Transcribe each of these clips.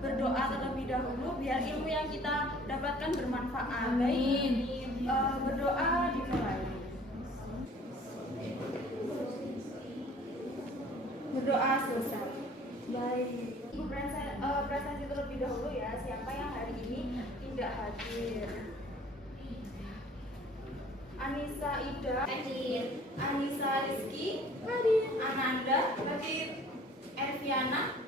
berdoa terlebih dahulu biar ilmu yang kita dapatkan bermanfaat. Amin. Berdoa dimulai. Berdoa selesai. Baik. Ibu presentasi terlebih dahulu ya. Siapa yang hari ini tidak hadir? Anissa Ida Hadir. Anissa Rizky Hadir. Ananda hadir. Erviana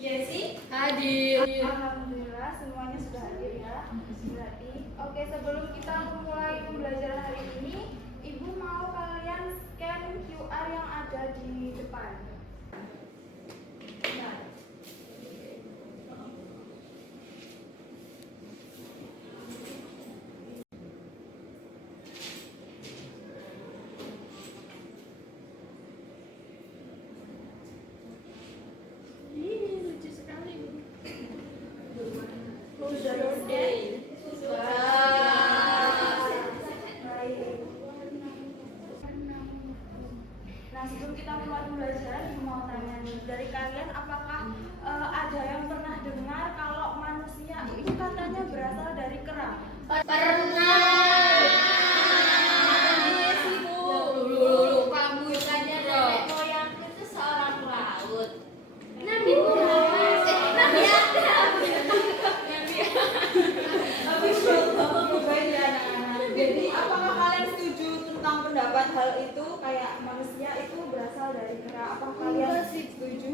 Yesi Hadir. Alhamdulillah semuanya sudah hadir ya. Berarti oke, sebelum kita memulai pembelajaran hari ini, Ibu mau kalian scan QR yang ada di depan. Nah. Lucu sekali. Nah, sebelum kita mulai pembelajaran, Ibu mau tanya nih, dari kalian apakah ada yang pernah dengar kalau manusia itu katanya berasal dari kera? Dulu kamu saja nenek moyangku itu seorang pelaut. Nabi Muhammad. Nabi Adam. Baik ya anak-anak. Jadi apakah kalian setuju tentang pendapat hal itu, kayak manusia itu berasal dari kera? Apakah kalian setuju?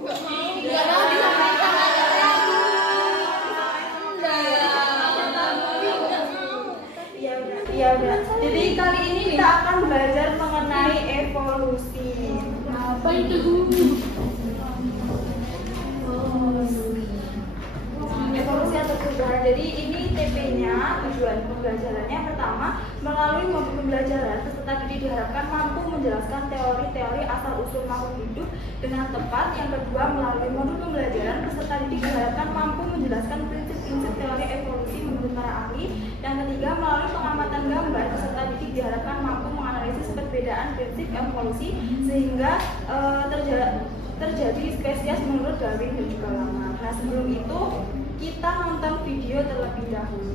Iya udah. Jadi kali ini kita akan belajar mengenai evolusi. Apa itu? Evolusi atau perubahan. Jadi ini TP-nya, tujuan pembelajarannya. Pertama, melalui modul pembelajaran peserta didik diharapkan mampu menjelaskan teori-teori asal-usul makhluk hidup dengan tepat. Yang kedua, melalui modul pembelajaran peserta didik diharapkan mampu menjelaskan prinsip-prinsip teori evolusi menurut para ahli. Yang ketiga, melalui pengamatan gambar peserta didik diharapkan mampu menganalisis perbedaan prinsip evolusi sehingga terjadi spesies menurut Darwin dan juga Lamarck. Nah, sebelum itu kita nonton video terlebih dahulu.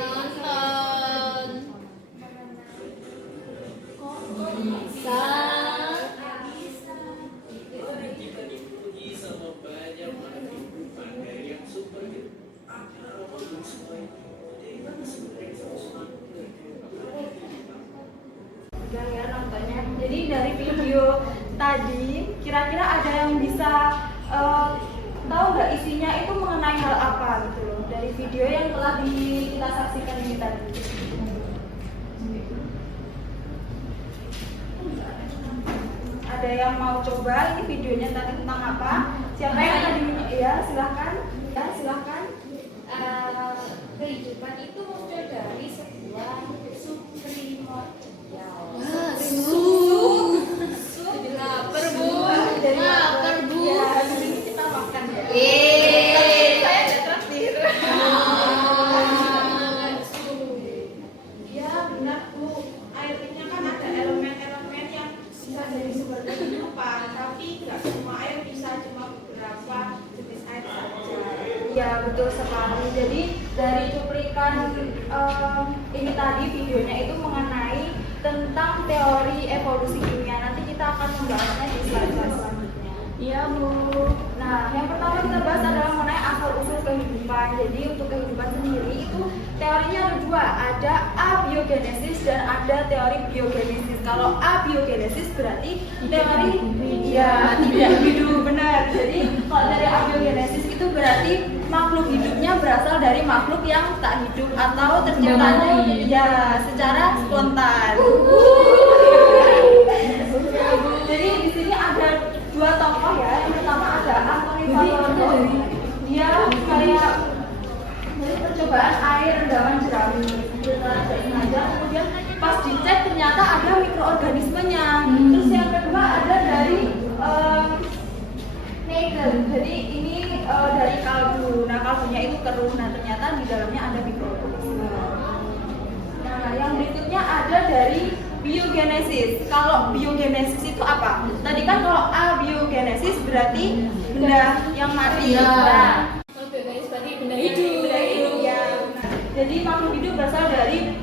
Nonton. Kok bisa? Kita dipuji sama banyak kehidupan dari yang super gitu. Apa ngomong semuanya? Dari mana sebenarnya sesuatu? Udah ya nontonnya. Jadi dari video tadi, kira-kira ada yang bisa tahu nggak isinya itu mengenai hal apa gitu loh, dari video yang telah kita saksikan ini tadi. Ada yang mau coba ini videonya tadi tentang apa? Siapa yang tadi? Ya silahkan. Ya silahkan. Kehidupan itu muncul dari sebuah subprimordial. Lapar bu. Lapar bu. Ya, habis ini kita makan ya. Saya ada traktir. Ya benar Bu, air ini kan ada elemen-elemen yang bisa jadi sumber kehidupan, tapi nggak semua air bisa, cuma beberapa jenis air saja. Ya betul sekali. Jadi dari cuplikan ini tadi videonya itu mengenai tentang teori evolusi kimia. Nanti kita akan membahasnya di slide-slide selanjutnya. Iya bu. Nah, yang pertama kita bahas adalah mengenai asal-usul kehidupan. Jadi untuk kehidupan sendiri itu teorinya ada dua, ada abiogenesis dan ada teori biogenesis. Kalau abiogenesis berarti teori tidak hidup, benar. Jadi kalau dari abiogenesis itu berarti makhluk hidupnya berasal dari makhluk yang tak hidup atau terciptanya ya secara spontan. Jadi di sini ada dua tokoh ya. Yang pertama ada Anthony Pavlov. Dia kayak percobaan air rendaman jerami. Sengaja kemudian pas dicek ternyata ada mikroorganismenya. Terus yang kedua ada dari Nagel. Jadi ini dari kaldu. Nah kaldunya itu keruh. Nah ternyata di dalamnya ada mikroorganisme. Nah yang berikutnya ada dari biogenesis. Kalau biogenesis itu apa? Tadi kan kalau abiogenesis berarti benda yang mati. Nah, Berarti benda hidup. benda hidup ya. Benar. Jadi makhluk hidup berasal dari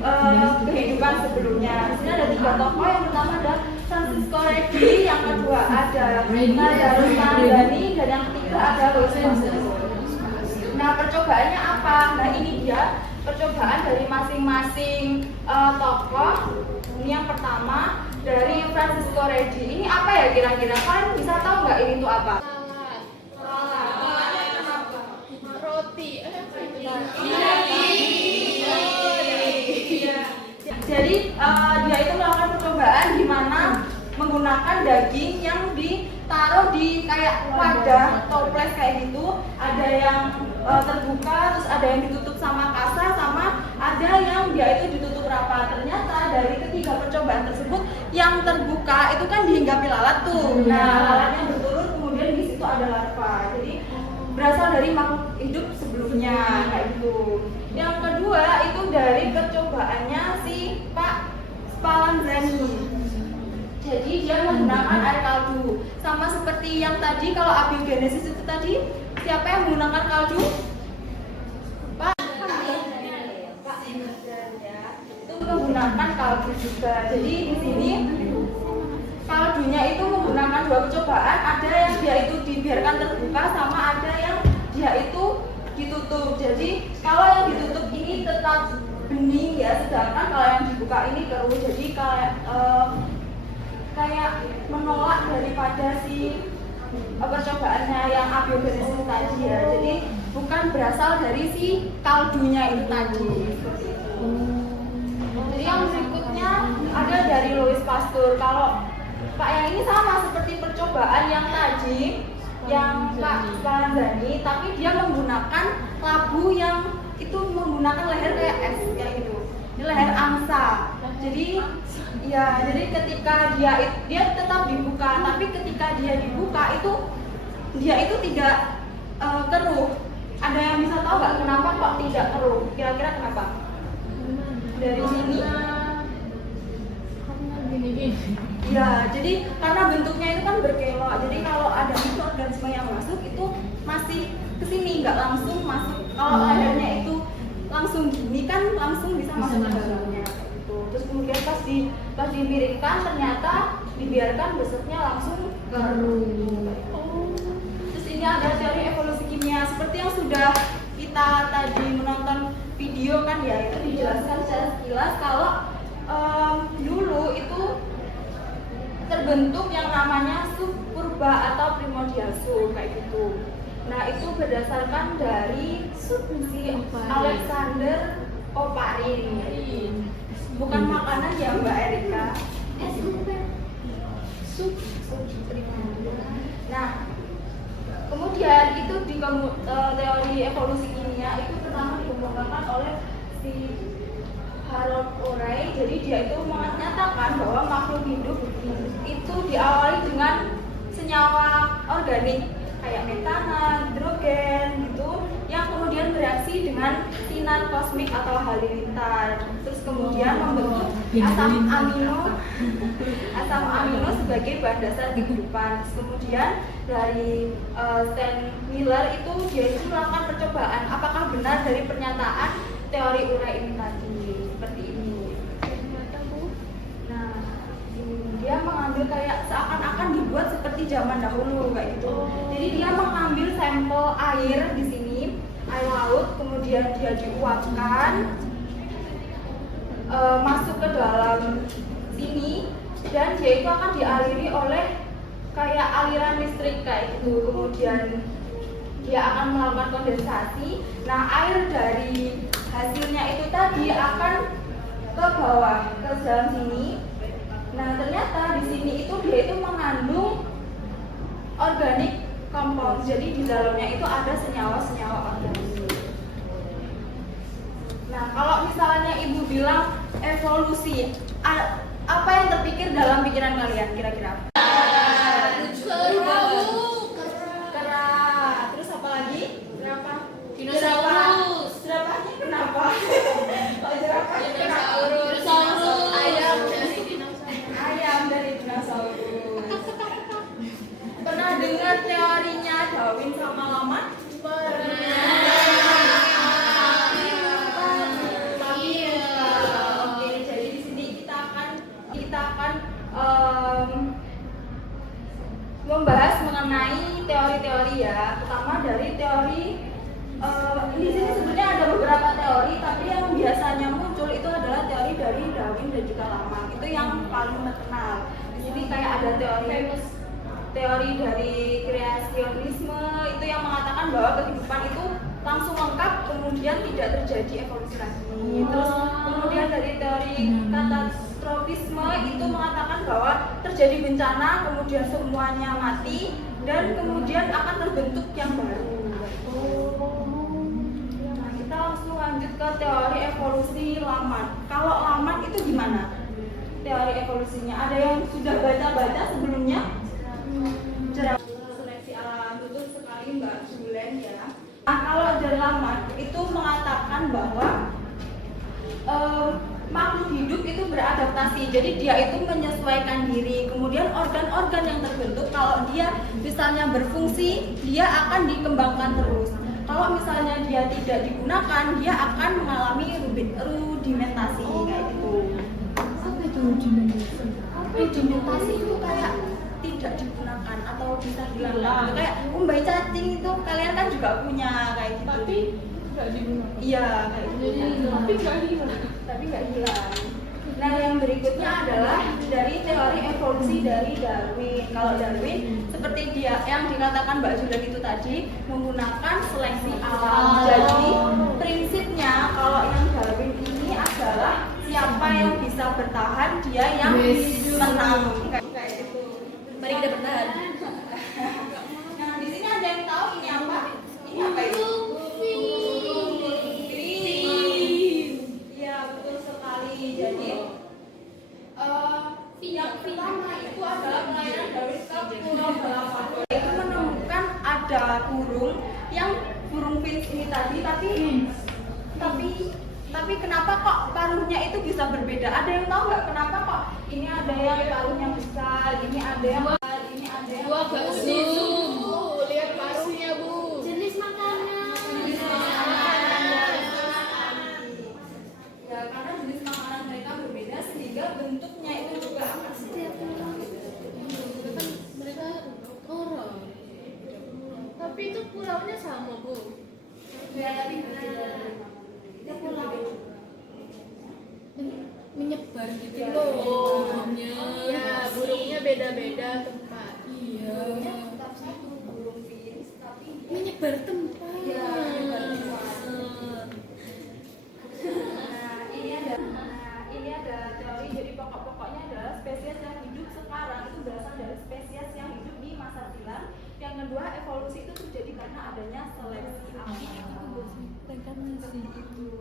kehidupan sebelumnya. Di sini ada 3 tokoh. Yang pertama ada Francisco Redi, yang kedua ada Lazarus Mandani, dan yang ketiga ada Louis Pasteur. Nah, percobaannya apa? Nah, ini dia percobaan dari masing-masing tokoh. Ini yang pertama dari Francisco Redi. Ini apa ya kira-kira? Kalian bisa tahu nggak ini tuh apa? Roti. Jadi dia itu melakukan percobaan di mana menggunakan daging yang ditaruh di kayak wadah toples kayak gitu. Ada yang terbuka, terus ada yang ditutup sama kasa, sama ada yang dia itu ditutup rapat. Ternyata dari ketiga percobaan tersebut yang terbuka itu kan dihinggapi lalat tuh. Nah, lalatnya bertelur, kemudian di situ ada larva. Jadi berasal dari makhluk hidup sebelumnya kayak gitu. Yang kedua itu dari percobaannya si Pak Spallanzani. Jadi dia menggunakan air kaldu. Sama seperti yang tadi kalau abiogenesis itu tadi, siapa yang menggunakan kaldu? Pak Hendra ya. Itu menggunakan kaldu juga. Jadi di sini kaldunya itu menggunakan 2 percobaan. Ada yang dia itu dibiarkan terbuka, sama ada yang dia itu ditutup. Jadi kalau yang ditutup ini tetap bening ya, sedangkan kalau yang dibuka ini keruh. Jadi kayak menolak daripada si percobaannya yang abiogenesis tadi ya. Jadi bukan berasal dari si kaldunya itu tadi. Jadi yang berikutnya ada dari Louis Pasteur. Kalau Pak yang ini sama seperti percobaan yang tadi, yang Pak Spallanzani, tapi dia menggunakan labu yang itu menggunakan leher kayak es kayak gitu. Ini leher angsa. Jadi ketika dia tetap dibuka, tapi ketika dia dibuka itu dia itu tidak keruh. Ada yang bisa tahu nggak kenapa kok tidak keruh? Kira-kira kenapa? Dari sini. Ya, jadi karena bentuknya itu kan berkelok. Jadi kalau ada mikroorganisme yang masuk itu masih ke sini, nggak langsung masuk. Kalau lehernya itu langsung gini kan langsung bisa masuk ke dalamnya. Gitu. Terus kemudian pas dimiringkan ternyata dibiarkan besoknya langsung keruh. Terus ini ada teori evolusi kimia seperti yang sudah kita tadi menonton video kan ya, itu dijelaskan secara sekilas kalau dulu itu terbentuk yang namanya subpurba atau primordial soup kayak gitu. Nah, itu berdasarkan dari si Alexander Oparin. Bukan makanan ya Mbak Erika. Sup primordial. Nah, kemudian itu di teori evolusi kimia itu pertama dikembangkan oleh si Harold Urey. Jadi dia itu menyatakan bahwa makhluk hidup itu diawali dengan senyawa organik kayak metana, hidrogen gitu, yang kemudian bereaksi dengan sinar kosmik atau halilintar. Terus kemudian membentuk asam amino sebagai bahan dasar kehidupan. Terus kemudian dari Stan Miller itu dia itu melakukan percobaan apakah benar dari pernyataan teori Urey ini tadi. Seperti ini. Nah, dia mengambil kayak seakan-akan dibuat seperti zaman dahulu kayak gitu. Jadi dia mengambil sampel air di sini, air laut, kemudian dia diuapkan masuk ke dalam sini, dan dia itu akan dialiri oleh kayak aliran listrik kayak gitu. Kemudian dia akan melakukan kondensasi. Nah, air dari hasilnya itu tadi akan ke bawah ke dalam sini. Nah, ternyata di sini itu dia itu mengandung organic compound. Jadi di dalamnya itu ada senyawa-senyawa organik. Nah, kalau misalnya ibu bilang evolusi, apa yang terpikir dalam pikiran kalian kira-kira? Kera. Terus apa lagi? Dinosaurus. Jerapahnya kenapa? Kalau jerapahnya kenapa? Dinosaurus. Ayam. pengalaman? Oke, jadi di sini kita akan membahas mengenai teori-teori ya. Pertama dari teori di sini sebenarnya ada beberapa teori, tapi yang biasanya muncul itu adalah teori dari Darwin dan juga Lamarck. Itu yang paling terkenal. Di sini kayak ada teori dari kreasionisme itu yang mengatakan bahwa kehidupan itu langsung lengkap, kemudian tidak terjadi evolusi lagi. Terus kemudian dari teori katastrofisme itu mengatakan bahwa terjadi bencana, kemudian semuanya mati dan kemudian akan terbentuk yang baru. Nah, kita langsung lanjut ke teori evolusi Lamarck. Kalau Lamarck itu gimana? Teori evolusinya ada yang sudah baca-baca sebelumnya? Seleksi alam, betul sekali Mbak Julen ya. Nah, kalau dari Lamarck itu mengatakan bahwa makhluk hidup itu beradaptasi, jadi dia itu menyesuaikan diri. Kemudian organ-organ yang terbentuk kalau dia misalnya berfungsi, dia akan dikembangkan terus. Kalau misalnya dia tidak digunakan, dia akan mengalami rudimentasi kayak gitu. Apa itu rudimentasi? Rudimentasi itu kayak tidak digunakan atau bisa hilang. Kayak umbai cacing itu kalian kan juga punya kayak gitu. Tapi nggak digunakan. Iya kayak gitu. Tapi nggak hilang. Tapi nggak hilang. Nah, yang berikutnya adalah dari teori evolusi dari Darwin. Kalau Darwin seperti dia yang dikatakan Mbak Julen itu tadi menggunakan seleksi alam. Jadi prinsipnya kalau yang Darwin ini adalah siapa yang bisa bertahan dia yang menang. Kayak gitu. Mari kita bertahan. Nah, di sini ada yang tahu ini apa? Ini apa itu? Iya, betul sekali. Jadi yang pertama itu adalah pelayaran Darwin ke Pulau Galapagos. Itu menemukan ada burung finch ini tadi, tapi kenapa kok paruhnya itu bisa berbeda? Ada yang tahu nggak kenapa kok ini ada yang paruhnya besar, ini ada yang Gua agak zoom. Lihat paruhnya, Bu. Jenis makanan. Ya, karena jenis makanan mereka berbeda sehingga bentuknya itu juga akan Mereka orang. Tapi itu pulaunya sama, Bu. ya, tapi berbeda. Itu pulau Menyebar gitu Iya. loh. Burungnya. Ya, burungnya beda-beda tempat. Iya. burungnya tetap satu burung finch, tapi Menyebar tempat. Iya, menyebar tempat. Ini ada teori. Jadi pokoknya adalah spesies yang hidup sekarang itu berasal dari spesies yang hidup di masa silam. Yang kedua, evolusi itu terjadi karena adanya seleksi alam.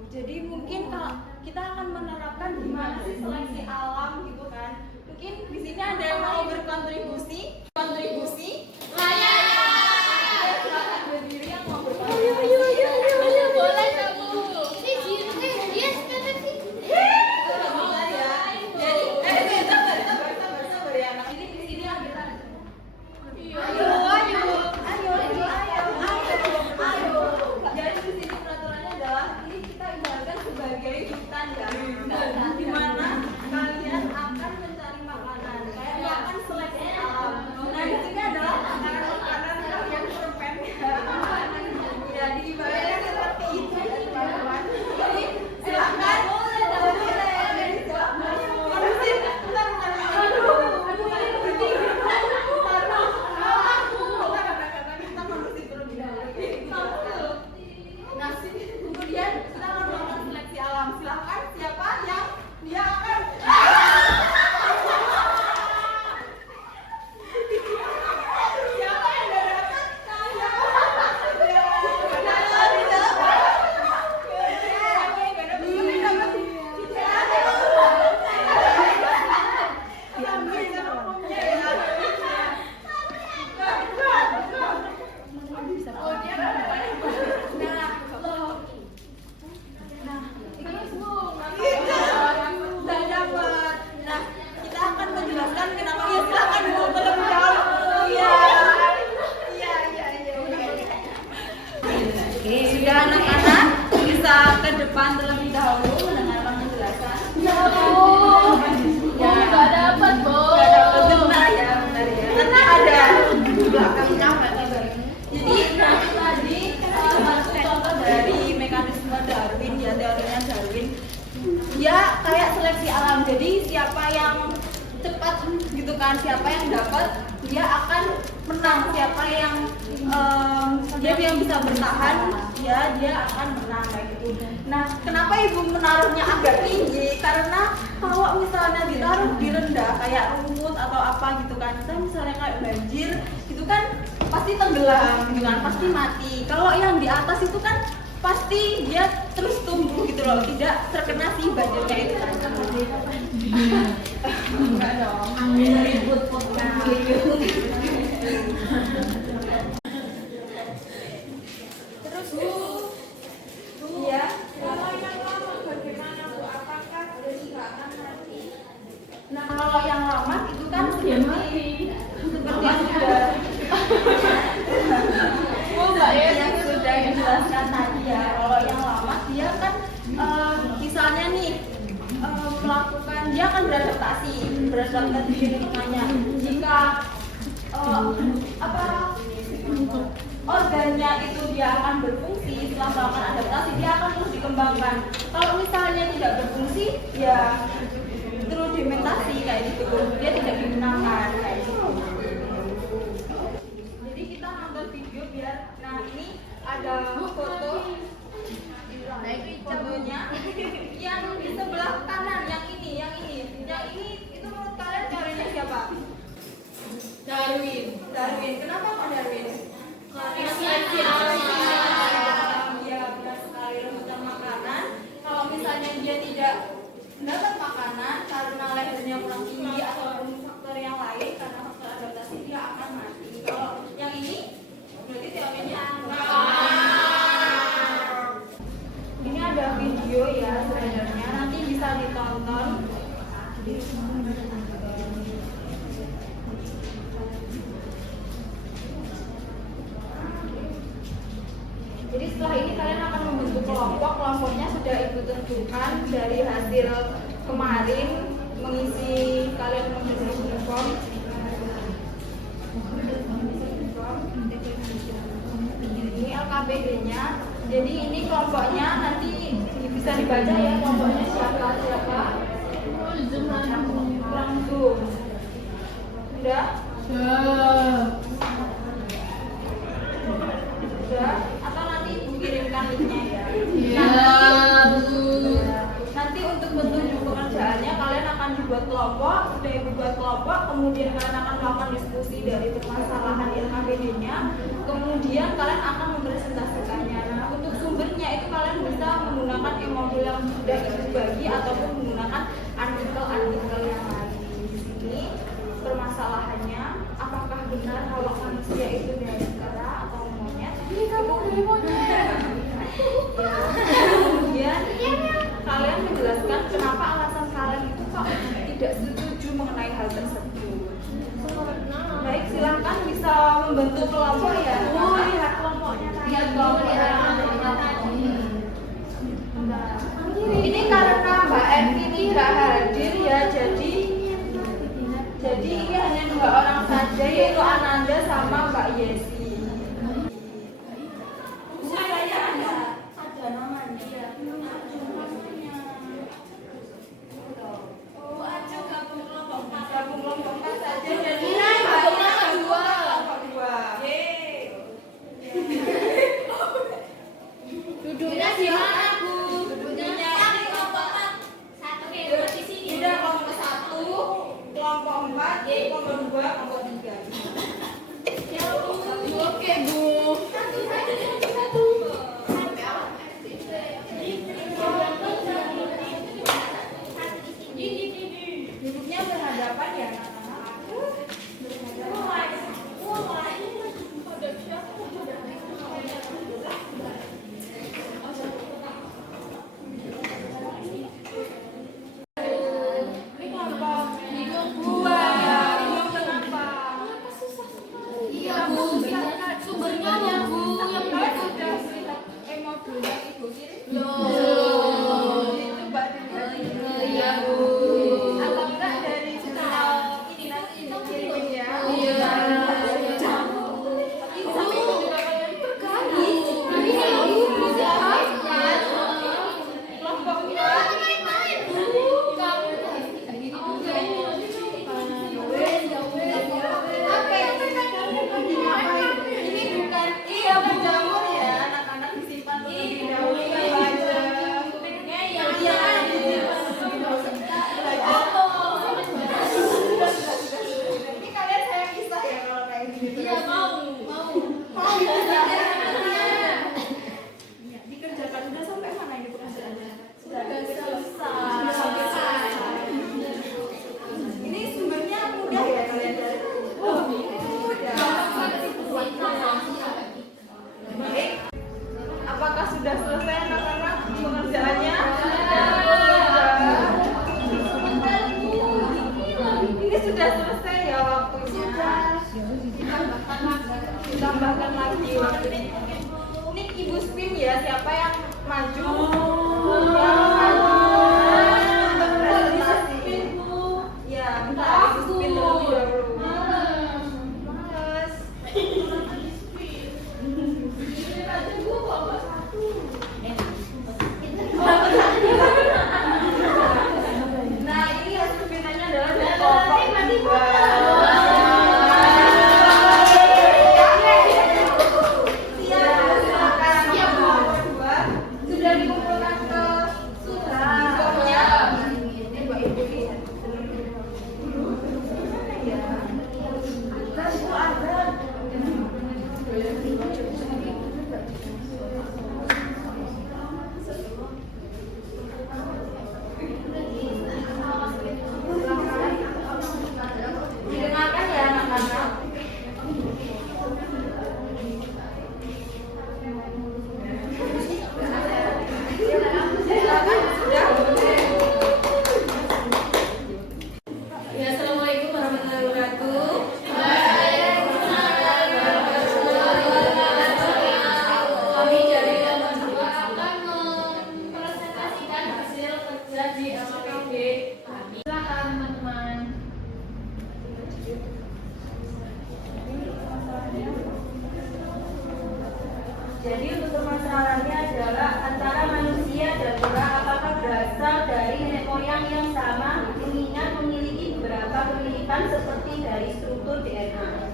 Jadi mungkin kalau kita akan menerapkan gimana sih seleksi alam gitu kan? Mungkin di sini ada yang mau berkontribusi? Silakan berdiri yang mau berkontribusi. Boleh kamu. Dia sekarang sih. Jadi di sini peraturannya adalah ini kita ibaratkan sebagai hutan ya. Di mana kalian depan terlebih dahulu mendengarkan penjelasan. Ya Bu. Ya. Nggak dapat, Bu. Nggak dapat, bentar ya. Nanti ada di belakangnya. Jadi nanti tadi salah satu contoh dari mekanisme Darwin ya, teorinya Darwin. Ya kayak seleksi alam. Jadi siapa yang cepat gitu kan, siapa yang dapat dia akan menang, siapa yang dia yang bisa bertahan ya dia akan menang kayak gitu. Nah kenapa ibu menaruhnya agak tinggi, karena kalau misalnya ditaruh di rendah kayak rumput atau apa gitu kan, misalnya kayak banjir gitu kan pasti tenggelam gitu kan, pasti mati. Kalau yang di atas itu kan pasti dia terus tumbuh gitu loh, tidak terkena si banjirnya itu kan. Enggak dong, angin ribut Terus Bu, ya. kalau yang lama bagaimana Bu? Apakah dia nggak akan mati? Nah kalau yang lama itu kan seperti sudah yang sudah dijelaskan tadi ya. Kalau yang lama dia kan misalnya nih melakukan, dia akan beradaptasi di lingkungannya. Jika organnya itu dia akan berfungsi, setelah melakukan adaptasi dia akan terus dikembangkan. Kalau misalnya tidak berfungsi ya terus dementasi kayak gitu, dia tidak digunakan kayak gitu. Jadi kita nonton video biar, nah ini ada fotonya yang di sebelah kanan, yang ini itu menurut kalian teorinya siapa? Darwin. Kenapa kok Darwin? Karena seleksi alam. Ya benar sekali, rebutan makanan. Kalau misalnya dia tidak mendapat makanan karena lehernya kurang tinggi ataupun faktor yang lain, karena faktor adaptasi, dia akan mati. Kalau yang ini berarti teorinya ini ada video ya sebenarnya, nanti bisa ditonton. Jadi setelah ini kalian akan membentuk kelompoknya sudah ibu tentukan dari hasil kemarin mengisi, kalian mengisi form. Ini LKPD-nya. Jadi ini kelompoknya nanti bisa dibaca ya, kelompoknya siapa. Langsung. Sudah? Sudah? Atau nanti ibu kirimkan linknya ya? Nanti untuk petunjuk pekerjaannya kalian akan dibuat kelompok. Sudah ibu buat kelompok, kemudian kalian akan melakukan diskusi dari permasalahan LKPD-nya. Kemudian kalian akan mempresentasikannya. Nah untuk sumbernya itu kalian bisa menggunakan e-modul yang sudah ibu bagi ataupun menggunakan artikel-artikel yang lain. Di sini permasalahannya, apakah benar kalau manusia itu dari kera atau monyet? Kamu dari monyet. Kemudian kalian menjelaskan kenapa alasan kalian itu kok tidak setuju mengenai hal tersebut. Baik, silakan bisa membentuk kelompok ya. Lihat kelompoknya tadi. Ini karena Mbak Evi ini nggak hadir ya, jadi ini hanya 2 orang saja, yaitu Ananda sama Mbak Yesi. Ada namanya. Oh, aja gabung kelompok saja. Jadi kelompok 2. Duduknya di mana, Bu? Duduknya di kelompok 1 di sini. Tidak, kelompok 1, kelompok 4, kelompok 2, kelompok 3. Ya, Bu. Oke, Bu. Duduknya berhadapan ya anak-anak. Ini kelompok bingung 2. Bingung kenapa? Iya, Bu. Sumbernya ya, Bu. Yang Kalian sudah melihat modulnya ibu kirim? Loh. maju. Oh. Yang maju. Untuk Bisa presentasi. spin, Bu. Ya, bentar aku spin terlebih dahulu. Males. Nah, ini hasil spinannya adalah dari kelompok dua. Siap, kelompok dua. Sudah dikumpulkan ke formnya. Ini Mbak Ibu lihat. Ya. Ada. Didengarkan ya anak-anak. Silakan sudah. Ya, assalamualaikum warahmatullahi wabarakatuh. Kami dari kelompok dua akan mempresentasikan hasil kerja di LPG kami. Silakan teman-teman. Jadi untuk permasalahannya adalah antara manusia dan kera apakah berasal dari nenek moyang yang sama mengingat memiliki beberapa kemiripan seperti dari struktur DNA.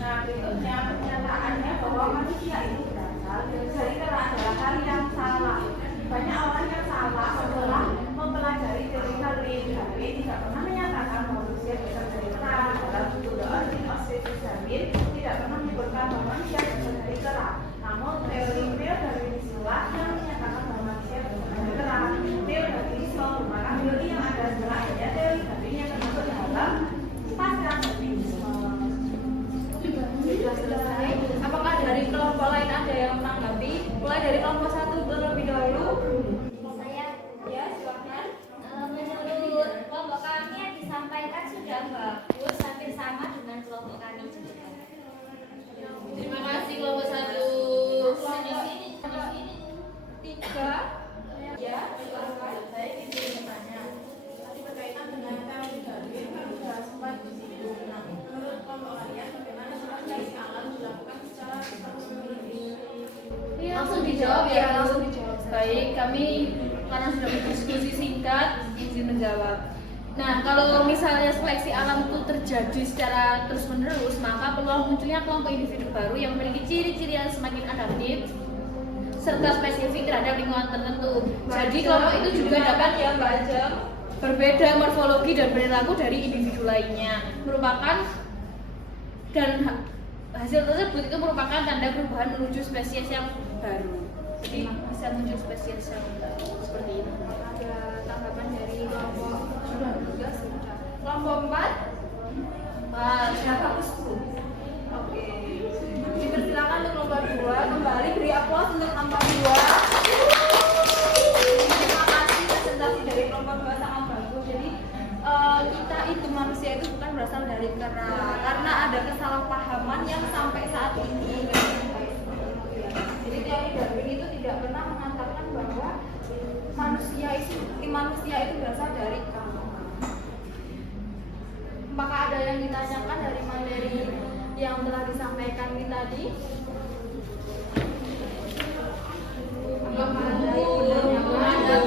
Nah, berikutnya pernyataannya bahwa manusia itu berasal dari kera adalah hal yang salah. Banyak orang yang salah setelah mempelajari teori Darwin tidak pernah menyatakan bahwa manusia berasal dari kera. Dalam buku The Origin of Species tidak pernah menyebutkan bahwa manusia berasal dari kera. Namun teori Darwinisme yang menyatakan bahwa manusia berasal dari kera. Teori Darwinisme merupakan teori yang ada setelah adanya teori Darwin yang termasuk dalam pasca Darwinisme. Sudah selesai. Apakah dari kelompok lain ada yang menanggapi? Mulai dari kelompok satu terlebih dahulu. Saya Ya, silakan. menurut kelompok kami yang disampaikan sudah bagus, hampir sama dengan kelompok kami juga. Terima kasih kelompok satu. Tiga. Ya, silakan. Saya ingin bertanya, tadi berkaitan dengan teori Darwin kan sudah sempat disinggung. Nah, menurut kelompok kalian bagaimana seleksi alam dilakukan secara terus-menerus? Langsung dijawab ya. Langsung dijawab. Baik, kami karena sudah berdiskusi singkat, izin menjawab. Nah, kalau misalnya seleksi alam itu terjadi secara terus-menerus, maka peluang munculnya kelompok individu baru yang memiliki ciri-ciri yang semakin adaptif serta spesifik terhadap lingkungan tertentu. Jadi kelompok itu juga dapat ya Mbak Ajeng. berbeda morfologi dan perilaku dari individu lainnya, merupakan dan hasil tersebut itu merupakan tanda perubahan menuju spesies yang baru. Jadi bisa muncul spesies yang baru seperti itu. Ada tanggapan dari kelompok juga sudah. Kelompok 4. Sudah bagus Bu. Oke. Dipersilakan untuk kelompok 2 kembali beri aplaus untuk kelompok 2. Terima kasih presentasi dari kelompok 2 sangat bagus. Jadi kita itu manusia itu bukan berasal dari kera karena ada kesalahpahaman yang sampai saat ini. Jadi teori Darwin itu tidak pernah mengatakan bahwa manusia itu berasal dari kera. Apakah ada yang ditanyakan dari materi yang telah disampaikan ini tadi? Apakah ada yang menanyakan?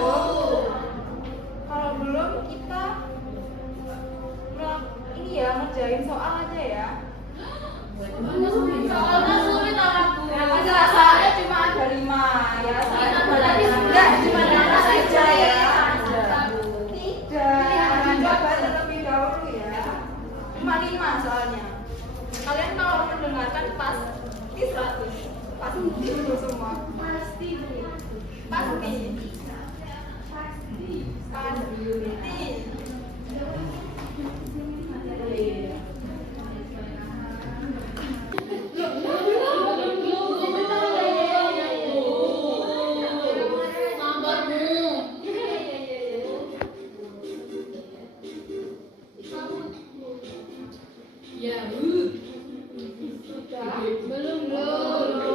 Kalau belum kita ini ya ngerjain soal aja ya. Soalnya sulit Bu. Penjelasannya cuma ada 5 ya. Enggak, cuma 5 saja ya. Tidak. Coba terlebih dahulu ya. Cuma 5 soalnya. Kalian kalau mendengarkan pasti 100. Pasti itu semua. Pasti. Pasti. Belum.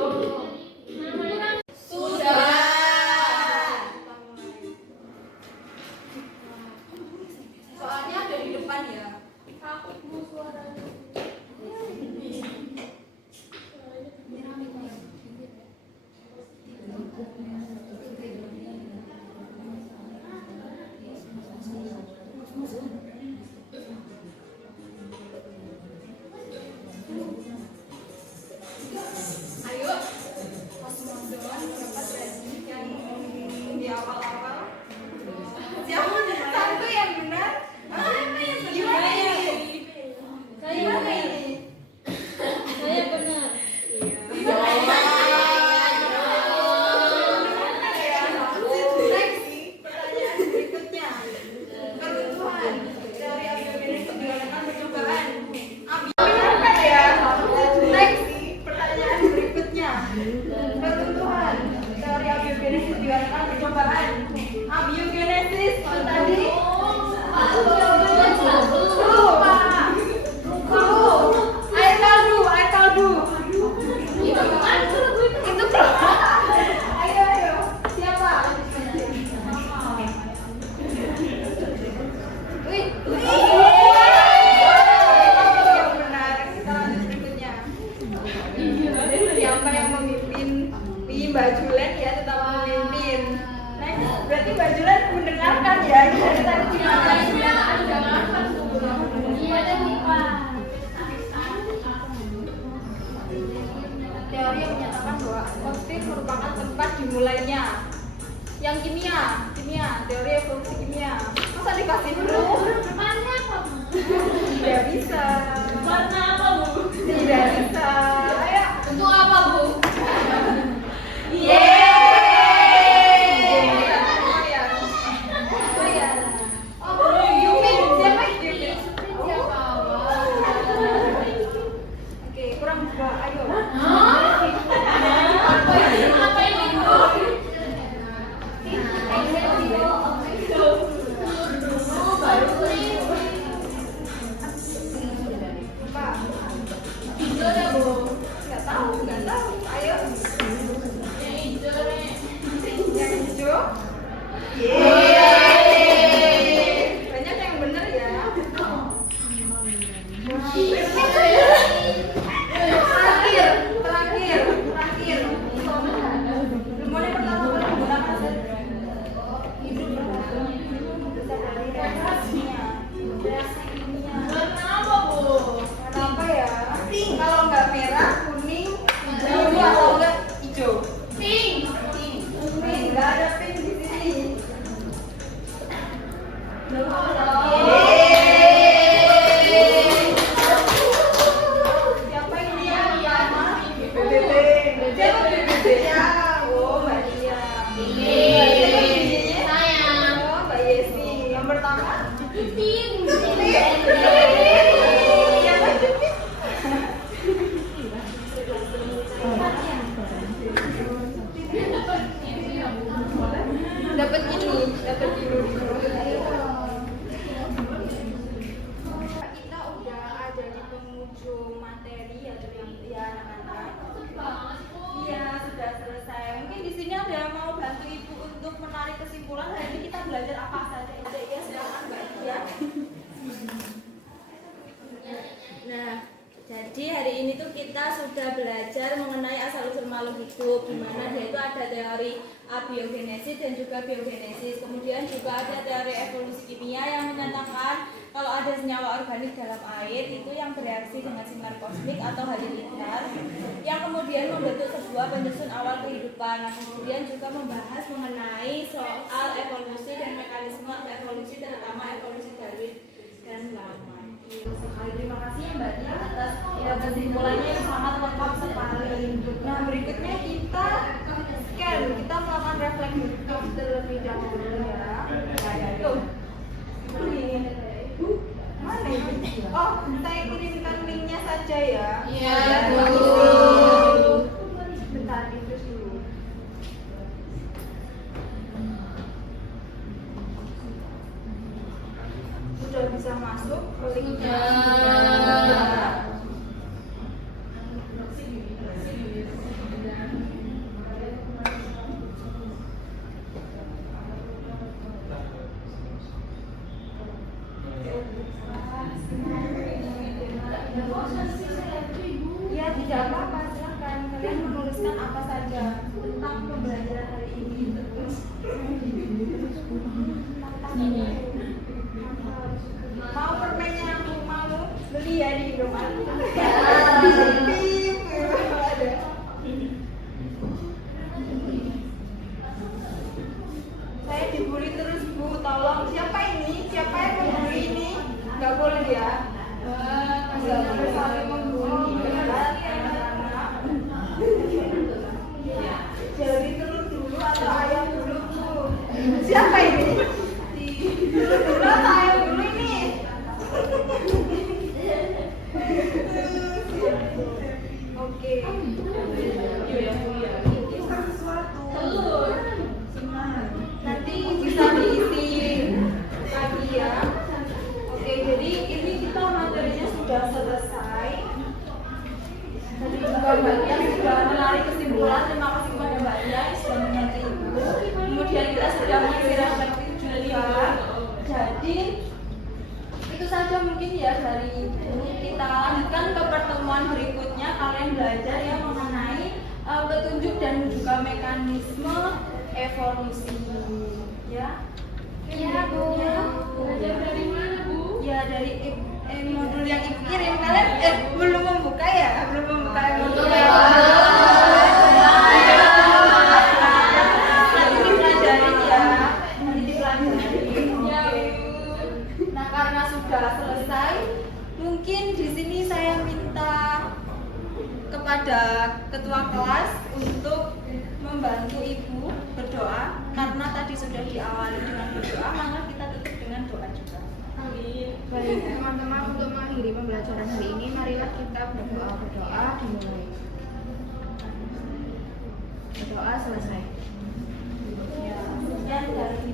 Ketentuan teori abiogenesis diadakan percobaan. Abiogenesis tadi air kaldu. Itu ayo siapa? Wih, benar. Kita lanjut berikutnya. Siapa yang memimpin? Mbak Julen ya tetap memimpin. Nah ini berarti Mbak Julen mendengarkan ya ini dari tadi gimana? Teori yang menyatakan bahwa konflik merupakan tempat dimulainya. Yang kimia, teori evolusi kimia. Masa dikasih dulu? Tidak bisa. Warna apa, Bu? Tidak bisa. Ayo. Untuk apa, Bu? Banyak yang benar ya. Terakhir. Mulai pertama kali menggunakan hidup besar dari reaksi kimia. Warna apa, Bu? Warna apa ya? Kalau nggak merah, kuning, biru atau enggak hijau. Pink. Nggak ada pink di sini. Siapa ini yang pertama? BBB. Siapa BBB? Oh, Mbak Lia. Sayang. Oh, Mbak Yesi. Yang pertama? Pink. Siapa Jepit? Dapat ini. Kita udah ada di penghujung materi ya anak-anak. Iya, sudah selesai. Mungkin di sini ada yang mau bantu Ibu untuk menarik kesimpulan hari ini kita belajar apa saja. Ada ya, silakan Mbak Tia. Nah, jadi hari ini tuh kita sudah belajar mengenai asal-usul makhluk hidup, di mana dia itu ada teori abiogenesis dan juga biogenesis. Kemudian juga ada teori evolusi kimia yang menyatakan kalau ada senyawa organik dalam air itu yang bereaksi dengan sinar kosmik atau halilintar yang kemudian membentuk sebuah penyusun awal kehidupan. Nah, kemudian juga membahas mengenai soal evolusi dan mekanisme evolusi, terutama evolusi Darwin dan Lamarck. Sekali terima kasih ya Mbak Tia atas kesimpulannya yang sangat lengkap sekali. Nah berikutnya kita melakukan refleksi hidup terlebih dahulu ya. Tuh. Mana ini? Oh, saya kirimkan linknya saja ya. Iya, Bu. Bu. Bentar, terus dulu. Udah bisa masuk ke linknya. Ya tidak apa-apa, silakan kalian menuliskan apa saja tentang pembelajaran hari ini. Mau permennya aku mau beli ya di Indomaret. Ada. Saya dibully terus Bu, tolong siapa ini? Siapa yang membuli ini? Gak boleh ya. Nggak boleh saling membuli. Anak-anak. Jadi telur dulu atau ayam dulu Bu? Siapa ini? Telur dulu atau ayam dulu ini? petunjuk dan juga mekanisme evolusi. Ya. Iya, Bu. Ya. Belajar dari mana, Bu? Ya dari modul yang Ibu kirim. Kalian belum membuka ya? Belum membuka modul yang nanti dipelajarin ya. Nanti dipelajarin. Ya, Nah, karena sudah selesai, mungkin di sini saya minta kepada ketua kelas untuk membantu Ibu berdoa, karena tadi sudah diawali dengan berdoa, maka kita tutup dengan doa juga. Baik, teman-teman, untuk mengakhiri pembelajaran hari ini, marilah kita berdoa. Berdoa dimulai. Berdoa selesai. Ya, sekian dari